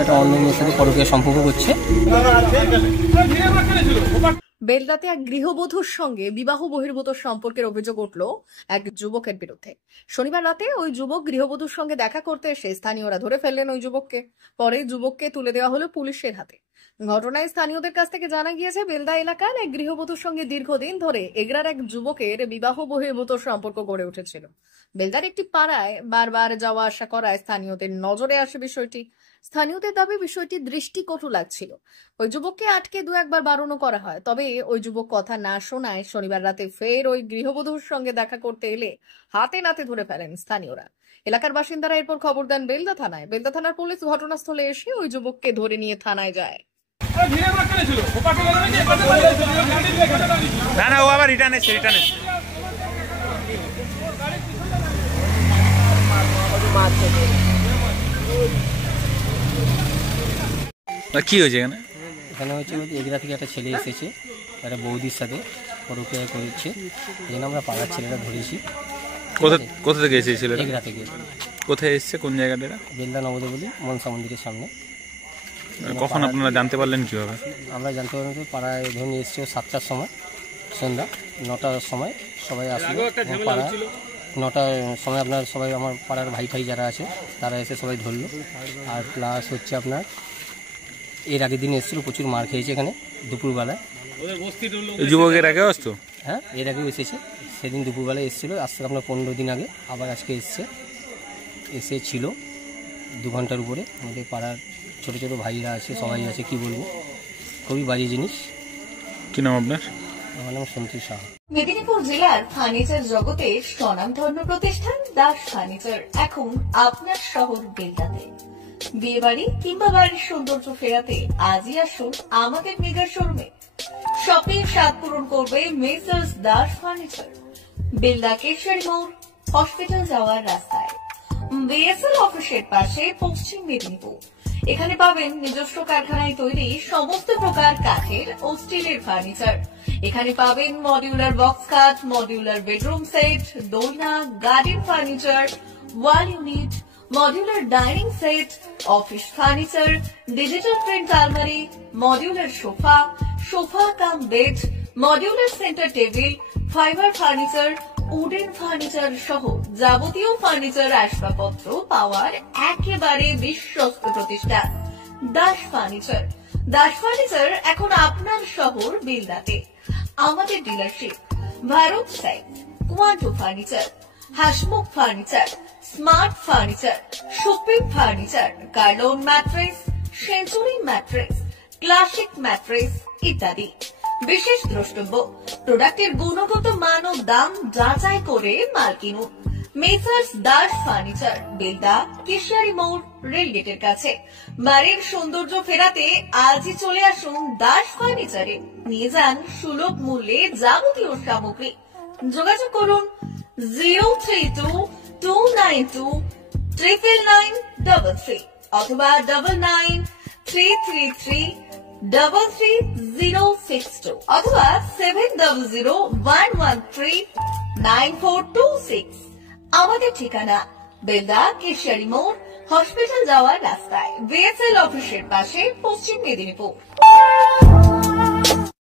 একটা অন্য মেয়ের সাথে পরকীয়া সম্পর্ক করছে। বেলদাতে এক গৃহবধূর সঙ্গে বিবাহ বহির্ভূত সম্পর্কের অভিযোগ উঠল এক যুবকের বিরুদ্ধে। শনিবার রাতে ওই যুবক গৃহবধূর সঙ্গে দেখা করতে এসে স্থানীয়রা ধরে ফেললেন ওই যুবককে। পরে যুবককে তুলে দেওয়া হলো পুলিশের হাতে। ঘটনায় স্থানীয়দের কাছ থেকে জানা গিয়েছে, বেলদা এলাকার এক গৃহবধূর সঙ্গে দীর্ঘদিন ধরে এগরার এক যুবকের বিবাহ বহির্ভূত সম্পর্ক গড়ে উঠেছিল। বেলদার একটি পাড়ায় বারবার যাওয়া আসা করায় স্থানীয়দের নজরে আসে বিষয়টি। স্থানীয়দের দাবি বিষয়টি দৃষ্টিকটু লাগছিল। ওই যুবককে আটকে দু একবার বারণও করা হয়, তবে ওই যুবক কথা না শোনায় শনিবার রাতে ফের ওই গৃহবধূর সঙ্গে দেখা করতে এলে হাতে নাতে ধরে ফেলেন স্থানীয়রা। এলাকার বাসিন্দারা এরপর খবর দেন বেলদা থানায়। বেলদা থানার পুলিশ ঘটনাস্থলে এসে ওই যুবককে ধরে নিয়ে থানায় যায়। না না, ও আবার রিটার্ন এসে কি হয়েছে এখানে? এখানে হচ্ছে এগরা থেকে একটা ছেলে এসেছে, একটা বৌদির সাথে পরকীয়া করেছে। এই জন্য আমরা পাড়ার ছেলেরা ধরেছি। কোথা থেকে এসেছিল? এগরা থেকে। কোথায় এসছে, কোন জায়গাটা? বেলদা নবদেবলী মনসা মন্দিরের সামনে। কখন আপনারা জানতে পারলেন কিভাবে? আমরা জানতে পারলাম যে পাড়ায় ধরুন এসছে 7টার সময়, সন্ধ্যা 9টার সময় সবাই আসলো। পাড়া 9টার সময় আপনার সবাই আমার পাড়ার ভাই ঠাই যারা আছে তারা এসে সবাই ধরলো। আর প্লাস হচ্ছে আপনার এর আগের দিন এসেছিলো, প্রচুর মার খেয়েছে এখানে দুপুরবেলায়। যুবকের আগেও আসতো? হ্যাঁ, এর আগেও এসেছে। সেদিন দুপুরবেলায় এসেছিলো, আজ থেকে আপনার 15 দিন আগে আবার আজকে এসেছিল 2 ঘন্টার উপরে। আমাদের পাড়ার ছোটো ছোটো ভাইরা আছে, সবাই আছে, কি বলবো, খুবই বাজে জিনিস। কি নাম আপনার? আমার নাম সন্তোষ সাহা। মেদিনীপুর জেলার ফার্নিচার জগতের স্বনামধন্য প্রতিষ্ঠান দাস ফার্নিচার এখন আপনার শহর বেলদাতে। বিয়ে বাড়ি কিংবা বাড়ির সৌন্দর্য ফেরাতে আজই আসুন আমাদের মেগা শোরুমে। শপিং স্বাদ পূরণ করবে মেসার্স দাস ফার্নিচার, বেলদা কেশরী মোড়, হসপিটাল যাওয়ার রাস্তায়, বিএসএল অফিসের পাশে, পশ্চিম মেদিনীপুর। এখানে পাবেন নিজস্ব কারখানায় তৈরি সমস্ত প্রকার কাঠের ও স্টিলের ফার্নিচার। এখানে পাবেন modular box cut, modular bedroom set, দোলনা, garden furniture, wall unit, modular dining set, office furniture, digital print আলমারি, modular sofa cum bed, modular centre table, fibre furniture, wooden furniture সহ যাবতীয় ফার্নিচার আসবাবপত্র পাওয়ার একেবারে বিশ্বস্ত প্রতিষ্ঠান দাস ফার্নিচার। দাস ফার্নিচার এখন আপনার শহর বেলদাতে। আমাদের dealership Bharat side, Quanto furniture, Hasmukh furniture, smart furniture, supreme furniture, Kurlon mattress, century mattress, classic mattress ইত্যাদি। বিশেষ দ্রষ্টব্য, প্রোডাক্টের গুণগত মান ও দাম যাচাই করে মাল কিনুন। মেসার্স দাস ফার্নিচার, বেলদা কেশরী মোড়, রেলগেটের কাছে। বাড়ির সৌন্দর্য ফেরাতে আজই চলে আসুন দাস ফার্নিচারে। নিয়ে যান সুলভ মূল্যে যাবতীয় সামগ্রী। যোগাযোগ করুন 03229299933 অথবা 9933333062 অথবা 7001139426। আমাদের ঠিকানা বেলদা কেশরী মোড়, হসপিটাল যাওয়ার রাস্তায়, বিএসএল অফিসের পাশে, পশ্চিম মেদিনীপুর।